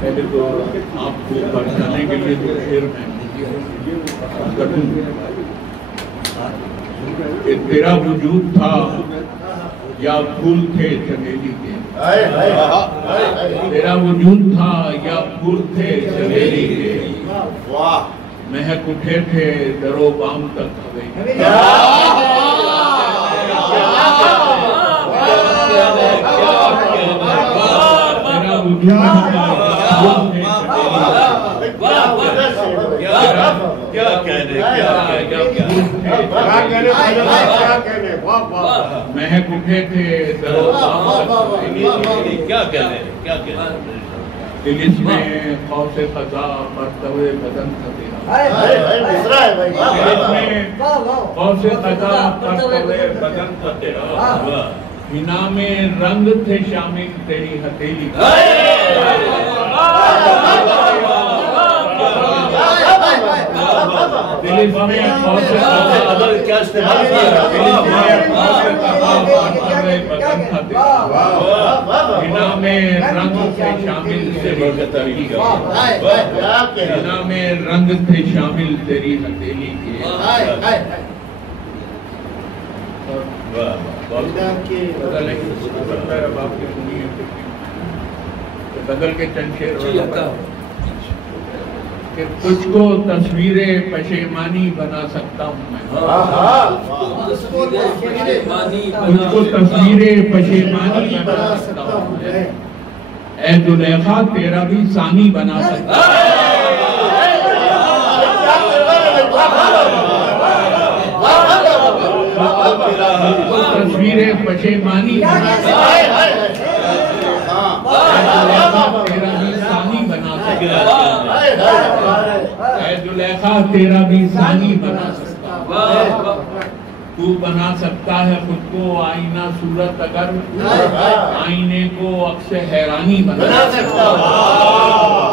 پہلے تو آپ کو پہچانے کے لیے جو شعر میں کروں کہ تیرا وجود تھا یا پھول تھے چمیلی کے، تیرا وجود تھا یا پھول تھے چمیلی کے، مہک اٹھے تھے درو بام تک حویلی، تیرا وجود تھا کیا کہنے مہک اٹھے تھے درو بام تک، کیا کہنے دل اس میں خوف خزا مرتبہ بدن تھا تیرا، دل اس میں خوف خزا مرتبہ بدن تھا تیرا، ہنا میں رنگ تھے شامل تیری ہتھیلی، دل اس میں خوف خزا کیا استعمال کیا، دل اس میں خوف خزا مرتبہ بدن تھا تیرا، ہنا میں رنگ تھے شامل تیری ہتھیلی کے، ہنا میں رنگ تھے شامل تیری ہتھیلی کے۔ بدل کے چند شعر کہ تجھ کو تصویر پشیمانی بنا سکتا ہوں میں، تجھ کو تصویر پشیمانی بنا سکتا ہوں میں، اے زلیخا تیرا بھی ثانی بنا سکتا ہوں، تصویر پشیمانی بنا سکتا ہوں، تیرا بھی ثانی بنا سکتا ہوں، اے زلیخا تیرا بھی ثانی بنا سکتا ہوں، تو بنا سکتا ہے خود کو آئینہ صورت اگر آئینے کو عکس حیرانی بنا سکتا ہے،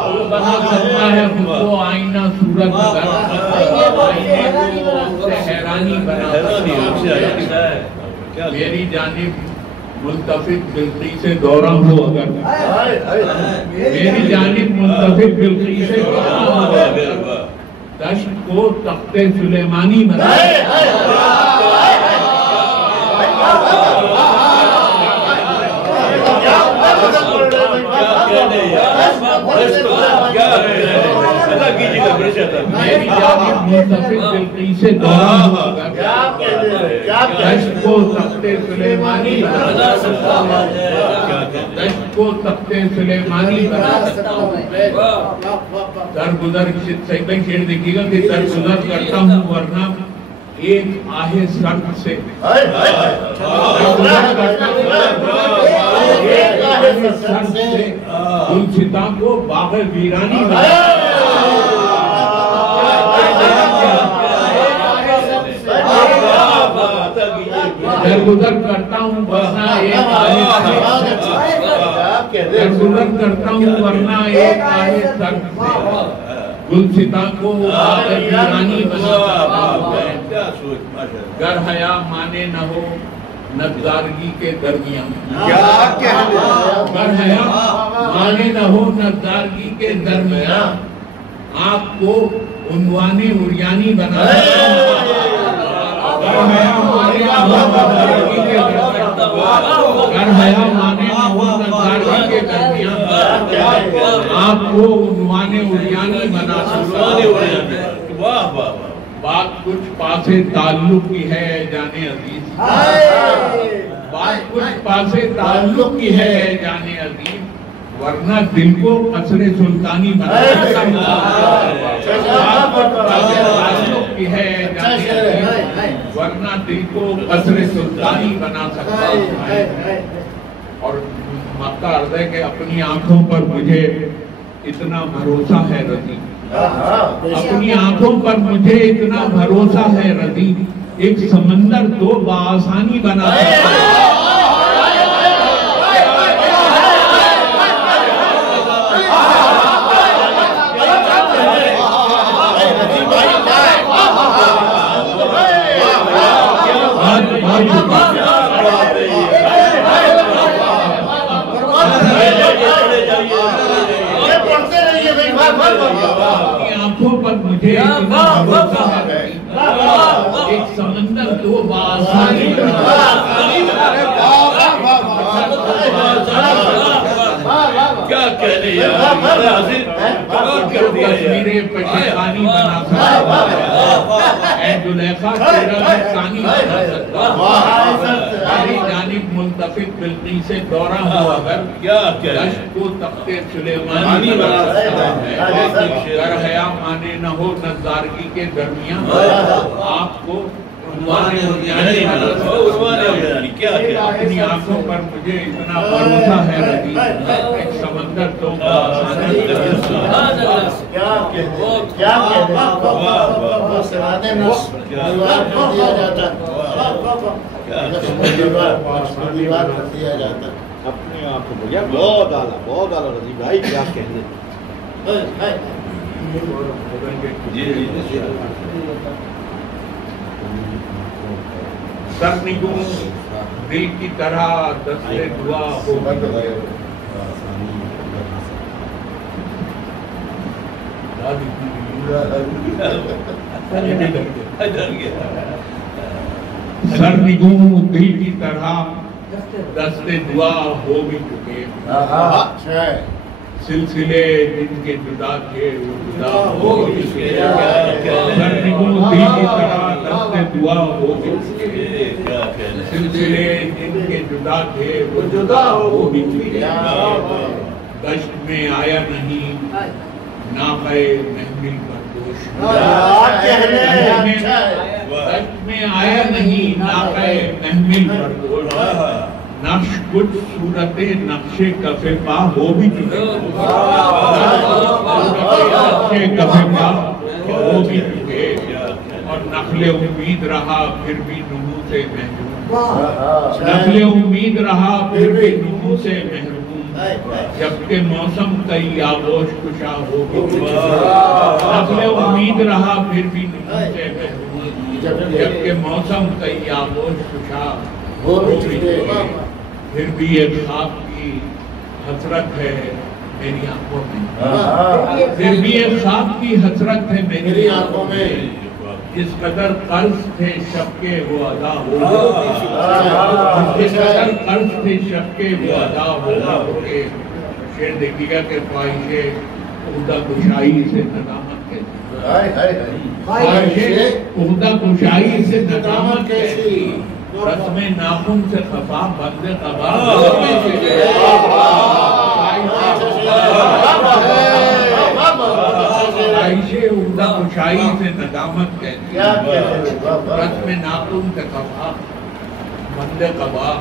تو بنا سکتا ہے خود کو آئینہ صورت اگر آئینے کو عکس حیرانی بنا سکتا ہے، میری جانب ملتفت بلقی سے دورہ ہو اگر، میری جانب ملتفت بلقی سے دورہ ہو اگر، دشت کو تخت سلیمانی بنا میری جانب ملتفت بلقی سے دورہ ہو اگر، دشت کو تخت سلیمانی بنا سکتا ہوں، دشت کو تخت سلیمانی بنا سکتا ہوں، درگزر صحیح شعر دیکھیے گا کہ درگزر کرتا ہوں ورنہ ایک آہ سرد سے، گلشتہ کو باغ ویرانی بنا درگزر کرتا ہوں ورنہ ایک آہ درگزر کرتا ہوں ورنہ ایک آہ سرد سے، گلشتہ کو باغ ویرانی بنا سکتا ہوں، گر حیا مانے نہ ہو نظارگی کے درمیان، گر حیا مانے نہ ہو نظارگی کے درمیان، آپ کو عنوان عریانی بنا سکتا ہوں، گر حیا مانے نہ ہو نظارگی کے درمیان، گر حیا مانے نہ ہو نظارگی کے درمیان، آپ کو عنوان عریانی بنا سکتا ہوں، بات کچھ پاسے تعلق کی ہے جانے عزیز، بات کچھ پاسے تعلق کی ہے جانے عزیز، ورنہ دل کو قصر سلطانی بنا سکتا ہوں، بات کچھ پاسے تعلق کی ہے جانے عزیز، ورنہ دل کو قصر سلطانی بنا سکتا ہوں۔ اور مقطع عرض ہے کہ اپنی آنکھوں پر مجھے اتنا بھروسہ ہے رضی، اپنی آنکھوں پر مجھے اتنا بھروسہ ہے رضی، ایک سمندر تو بآسانی بنا سکتا ہے، اپنی آنکھوں پر مجھے اتنا بھروسہ ہے ایک سمندر تو بآسانی کیا کہنے تصویریں پشیمانی بنا سکتا اے زلیخا تیرا بھی ثانی بنا سکتا میری جانب ملتفت بلقی سے دورہ ہوا اگر دشت کو تخت سلیمانی بنا سکتا ہے گر حیا مانے نہ ہو نظارگی کے درمیان آپ کو اپنی آنکھوں پر مجھے اتنا بھروسہ ہے رضی ایک سمندر تو اپنی آنکھوں پر بہت اعلیٰ رضی بھائی کیا کہنے سرنگوں دل کی طرح دست دعا ہو سرنگوں دل کی طرح دست دعا ہو بھی چکے سلسلے جن کے جدا تھے وہ جدا ہو چکے سرنگوں دل کی طرح دست دعا ہو بھی چکے سلسلے جن کے جدا تھے وہ جدا ہو بھی چکے دشت میں آیا نہیں ناقہ محمل پر دوش دشت میں آیا نہیں ناقہ محمل پر دوش نقش کچھ صورت نقش کف پا ہو بھی چکے نقش کف پا ہو بھی چکے اور نخل امید رہا پھر بھی نمو سے محروم نخل امید رہا پھر بھی نمو سے محروم جبکہ موسم کئی آغوش کشا ہو بھی چکے نخل امید رہا پھر بھی نمو سے محروم جبکہ موسم کئی آغوش کشا ہو بھی چکے پھر بھی ایک خواب کی حسرت ہے میری آنکھوں میں پھر بھی ایک خواب کی حسرت ہے میری آنکھوں میں جس قدر قرض تھے شب کے وہ ادا ہو جس قدر قرض تھے شب کے وہ ادا ہو کے شیر دیکھیے گا کہ خواہش عہدہ کشائی سے ندامت کیسی خواہش عہدہ کشائی سے ندامت کیسی رسم ناخن سے خفا بند قبا خواہش عہدہ کشائی سے ندامت کہتی رسم ناخن سے خفا بند قبا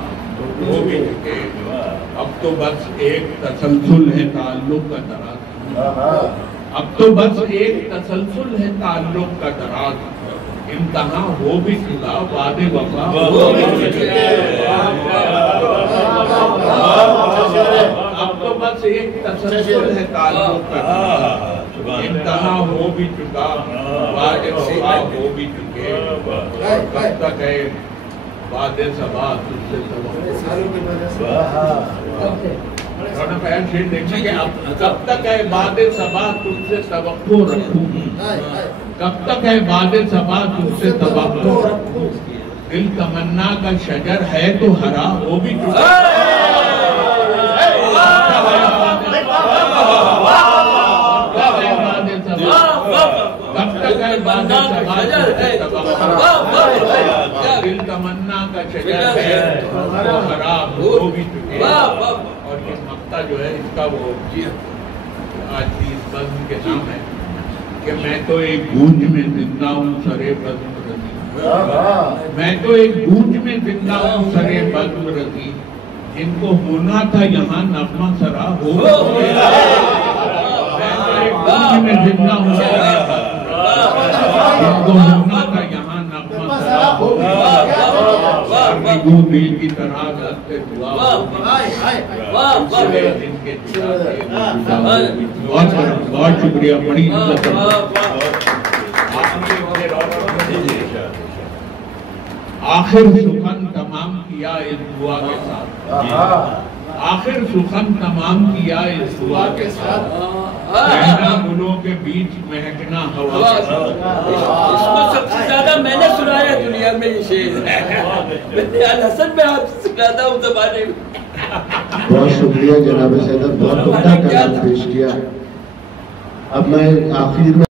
ہو بھی چکے اب تو بس ایک تسلسل ہے تعلق کا دراز اب تو بس ایک تسلسل ہے تعلق کا دراز امتحاں ہو بھی چکا وعدے وفا ہو بھی چکے اب تو بس ایک تسلسل ہے تعلق کا امتحاں ہو بھی چکا وعدے وفا ہو بھی چکے کب تک ہے وعدے صبا تجھ سے رونا پہل شیر دیکھیں کہ کب تک ہے وعدے صبا تجھ سے توقع رکھوں کب تک ہے وعدے صبا تجھ سے توقع رکھوں دل تمنا کا شجر ہے تو ہرا ہو بھی چکا کب تک ہے وعدے صبا تجھ سے توقع دل تمنا کا شجر ہے تو ہرا ہو بھی چکے اور یہ مقطع جو ہے اس کا وہ آج کی اس بزم کے نام ہے کہ میں تو ایک گونج میں زندہ ہوں سرے بزم رضی میں تو ایک گونج میں زندہ ہوں سرے بزم رضی جن کو ہونا تھا یہاں نغمہ سرا ہو میں تو ایک گونج میں زندہ ہوں سرے بزم جن کو ہونا تھا یہاں نغمہ سرا ہو سرنگوں دل کی طرح دستے دعا جن کے بہت شکریہ بڑی عزت آخر سخن تمام کیا اس دعا کے ساتھ آخر سخن تمام کیا اس دعا کے ساتھ رہنا گلوں کے بیچ مہکنا ہوا کے اس کو سب سے زیادہ میں نے سنایا دنیا میں یہ شعر ہے الحسن میں آپ سے سناتا ہوں زمانے میں. بہت شکریہ جناب صدر، بہت عمدہ کلام پیش کیا. اب میں آخر میں